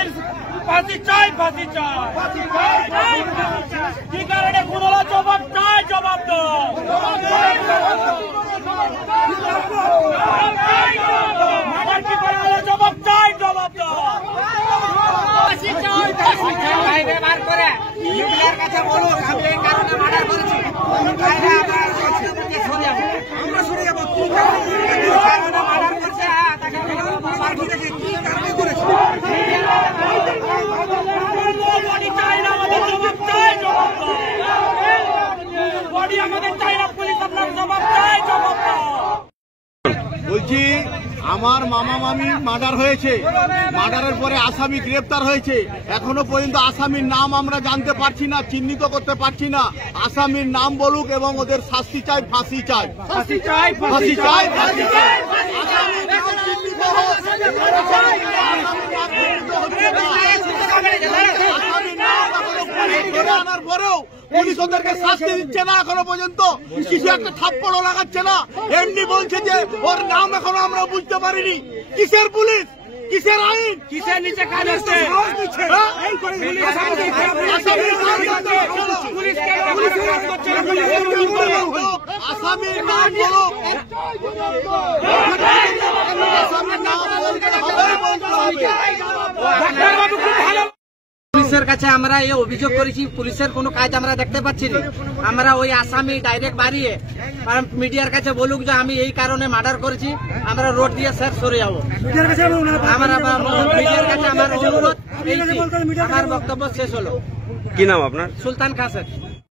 আসামির ফাঁসি চাই, ফাঁসি চাই। কি কারণে খুন হলো? জবাব চাই, জবাব দাও। মার্ডার কি করে হলো? জবাব চাই, জবাব দাও। ফাঁসি চাই, ফাঁসি চাই। বার করে মিডিয়ার কাছে বলুন আমি এই কারণে মার্ডার করেছি। আমরা সরে যাবো। কি কারণে মার্ডার করছে? তাকে কি কারণে করেছে? বডি চাই না, আমাদের জবাব চাই, জবাব দাও। বডি আমাদের চাই না, পুলিশ আপনার জবাব চাই, জবাব দাও। বলছি আমার মামা মামি মার্ডার হয়েছে, মার্ডারের পরে আসামি গ্রেপ্তার হয়েছে। এখনো পর্যন্ত আসামির নাম আমরা জানতে পারছি না, চিহ্নিত করতে পারছি না। আসামির নাম বলুক এবং ওদের শাস্তি চাই, ফাঁসি চাই, ফাঁসি চাই, ফাঁসি চাই, ফাঁসি চাই। আসামির নাম চিহ্নিত হোক। আসামির নাম এখনো পুলিশ ধরে আনার পরেও পুলিশ ওদেরকে শাস্তি দিচ্ছে না এখনো পর্যন্ত। কিছু একটা থাপ্পড়ও লাগাচ্ছে না, এমনি বলছে যে ওর নাম এখনো আমরা বুঝতে পারিনি। কিসের পুলিশ, কিসের আইন, কিসের নিচে কাজ হচ্ছে? আসামির নাম বলো, আসামির নাম বলতে হবে। পুলিশের কাছে আমরা এই অভিযোগ করেছি, পুলিশের কোনো কাজ আমরা দেখতে পাচ্ছি না। আমরা ওই আসামি ডাইরেক্ট বাড়িয়ে মিডিয়ার কাছে বলুক যে আমি এই কারণে মার্ডার করেছি, আমরা রোড দিয়ে স্যার সরে যাবো। আমরা মিডিয়ার কাছে আমার অনুরোধ, আমার বক্তব্য শেষ হলো। কি নাম আপনার? সুলতান খান স্যার।